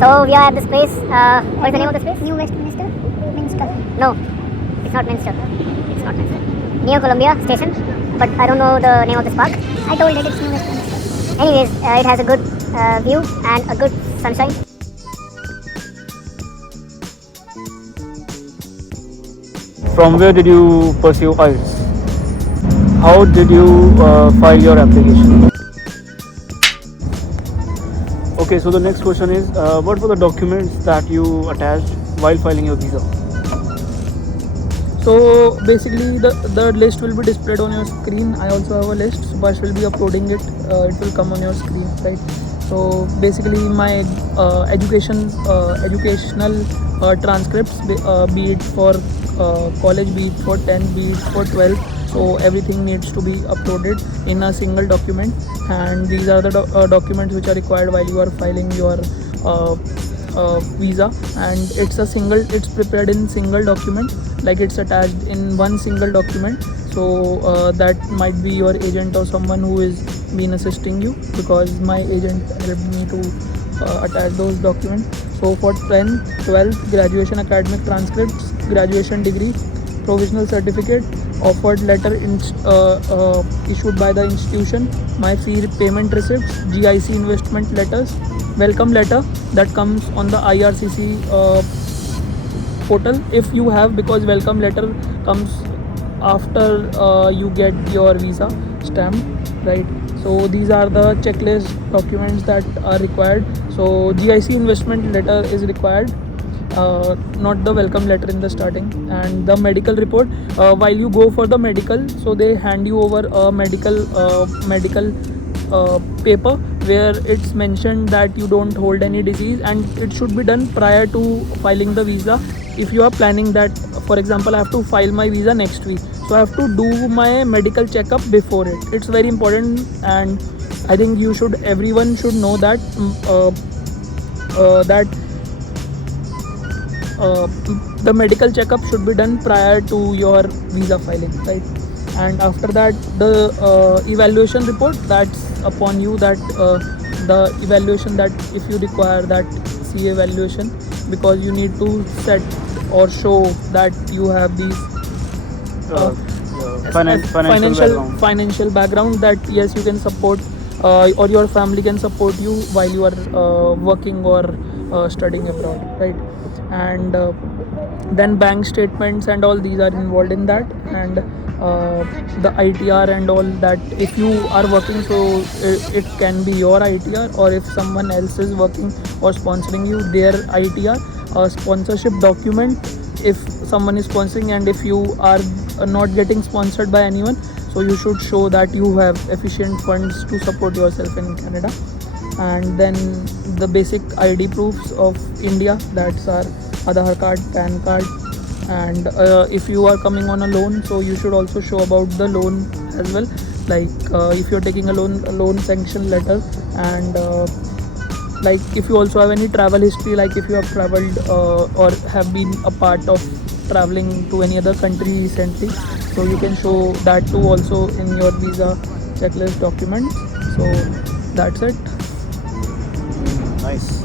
So we are at this place. What is the name of this place? New Westminster. Minster. No, it's not Minster. It's not Minster. Near Columbia Station, but I don't know the name of this park. I told it it's New Westminster. Anyways, it has a good view and a good sunshine. From where did you pursue IELTS? How did you file your application? Okay, so the next question is, what were the documents that you attached while filing your visa? So basically the list will be displayed on your screen. I also have a list, so Bash will be uploading it. It will come on your screen, right? So basically my educational transcripts, be it for college, be it for 10th, be it for 12th. So everything needs to be uploaded in a single document, and these are the documents which are required while you are filing your visa. And it's prepared in single document, like it's attached in one single document. So that might be your agent or someone who is been assisting you, because my agent helped me to attach those documents. So for 10th, 12th, graduation academic transcripts, graduation degree, provisional certificate, offered letter issued by the institution, my fee payment receipts, GIC investment letters, welcome letter that comes on the IRCC portal if you have, because welcome letter comes after you get your visa stamped, right? So these are the checklist documents that are required. So GIC investment letter is required, not the welcome letter in the starting. And the medical report, while you go for the medical, so they hand you over a medical paper where it's mentioned that you don't hold any disease, and it should be done prior to filing the visa. If you are planning that, for example, I have to file my visa next week, so I have to do my medical checkup before it. It's very important, and I think everyone should know that the medical checkup should be done prior to your visa filing, right? And after that, the evaluation report, that's upon you, that the evaluation, that if you require that CA evaluation, because you need to set or show that you have these financial background, that yes, you can support or your family can support you while you are working or studying abroad, right? And then bank statements and all these are involved in that, and the ITR and all that. If you are working, so it can be your ITR, or if someone else is working or sponsoring you, their ITR, sponsorship document if someone is sponsoring, and if you are not getting sponsored by anyone, so you should show that you have efficient funds to support yourself in Canada. And then the basic ID proofs of India, that's our Aadhaar card, PAN card. And if you are coming on a loan, so you should also show about the loan as well, like if you're taking a loan sanction letter. And like if you also have any travel history, like if you have traveled or have been a part of traveling to any other country recently, so you can show that too also in your visa checklist document. So that's it. Nice.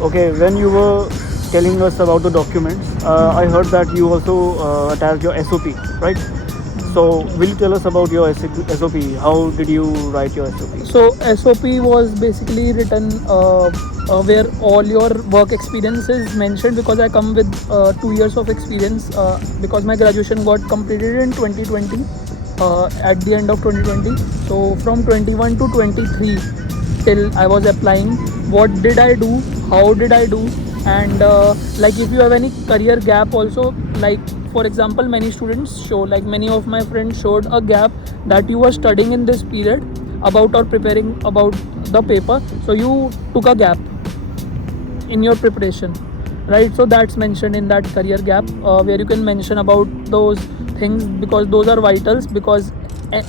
Okay, when you were telling us about the documents, I heard that you also attached your SOP, right? So will you tell us about your SOP? How did you write your SOP? So SOP was basically written where all your work experience is mentioned, because I come with 2 years of experience, because my graduation got completed in 2020, at the end of 2020. So from 21 to 23 till I was applying, what did I do, how did I do, and like if you have any career gap also, like for example, many students show, like many of my friends showed a gap, that you were studying in this period about or preparing about the paper, so you took a gap in your preparation, right? So that's mentioned in that career gap, where you can mention about those things, because those are vitals, because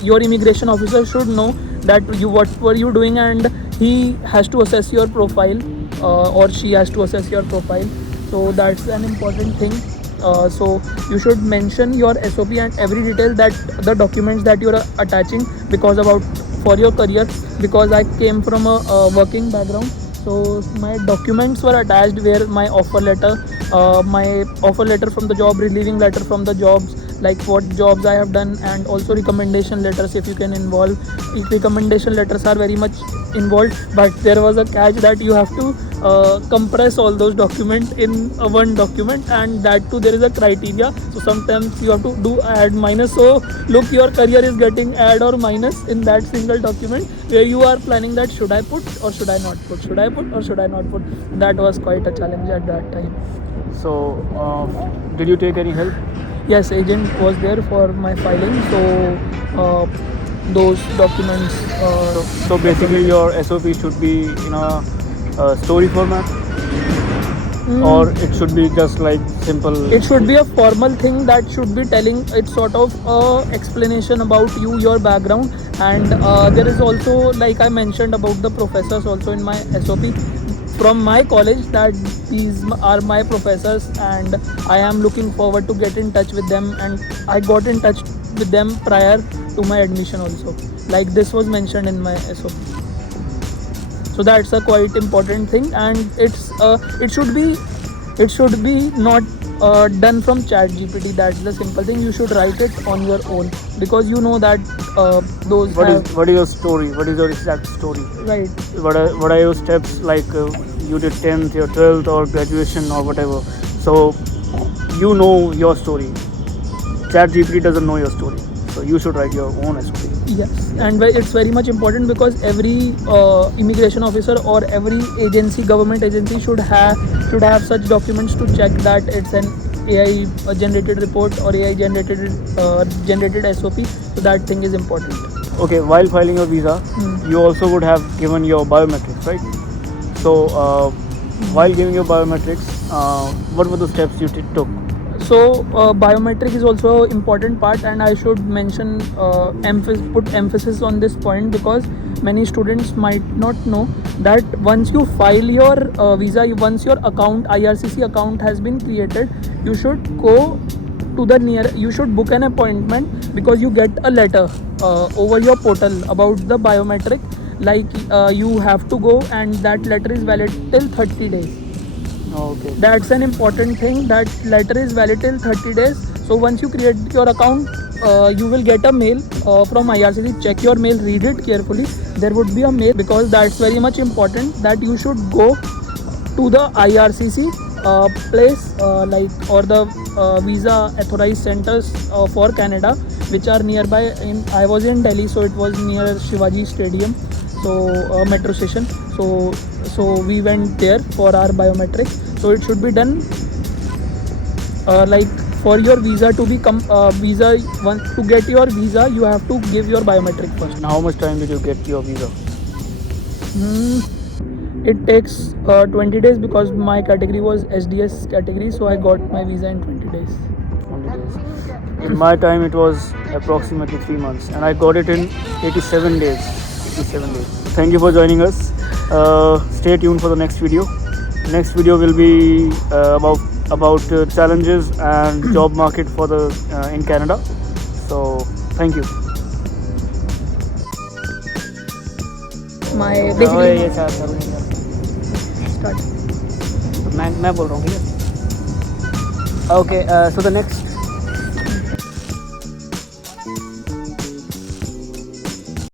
your immigration officer should know that what were you doing, and he has to assess your profile, or she has to assess your profile. So that's an important thing. So you should mention your SOP and every detail, that the documents that you're attaching, because for your career, because I came from a working background, So my documents were attached where my offer letter, from the job, relieving letter from the jobs, like what jobs I have done, and also recommendation letters if you can involve. If recommendation letters are very much involved, but there was a catch that you have to compress all those documents in one document, and that too there is a criteria. So sometimes you have to do add minus. So look, your career is getting add or minus in that single document where you are planning that should I put or should I not put, should I put or should I not put. That was quite a challenge at that time. So, did you take any help? Yes, agent was there for my filing, so those documents. So basically, your SOP should be in a story format, or it should be just like simple. It should be a formal thing that should be telling. It's sort of a explanation about you, your background, and there is also, like I mentioned about the professors also in my SOP from my college, that these are my professors and I am looking forward to get in touch with them, and I got in touch with them prior to my admission also, like this was mentioned in my SOP. So that's a quite important thing, and it should be not done from ChatGPT. That's the simple thing. You should write it on your own, because you know that those what is your story? What is your exact story? Right. What are your steps, like you did 10th or 12th or graduation or whatever, so you know your story. ChatGPT doesn't know your story, so you should write your own story. Yes, and it's very much important, because every immigration officer or every agency, government agency, should have such documents to check that it's an AI generated report or AI generated SOP. So that thing is important. Okay, while filing your visa, you also would have given your biometrics, right? So, while giving your biometrics, what were the steps you took? So biometric is also an important part, and I should mention put emphasis on this point, because many students might not know that once you file your visa, once your account, IRCC account has been created, you should go to you should book an appointment, because you get a letter over your portal about the biometric, like you have to go, and that letter is valid till 30 days. Okay. That's an important thing. That letter is valid till 30 days. So once you create your account, you will get a mail from IRCC. Check your mail, read it carefully. There would be a mail, because that's very much important, that you should go to the IRCC place, or the visa authorized centers for Canada, which are nearby. I was in Delhi, so it was near Shivaji Stadium, so metro station. So we went there for our biometrics. So it should be done like for your visa to become to get your visa, you have to give your biometric first. And how much time did you get your visa? It takes 20 days, because my category was SDS category, so I got my visa in 20 days. 20 days. In my time, it was approximately 3 months, and I got it in 87 days. 87 days. Thank you for joining us. Stay tuned for the next video. Next video will be about challenges and job market for the in Canada. So thank you. My ये चार start. मैं बोल रहा हूँ ठीक है. Okay, so the next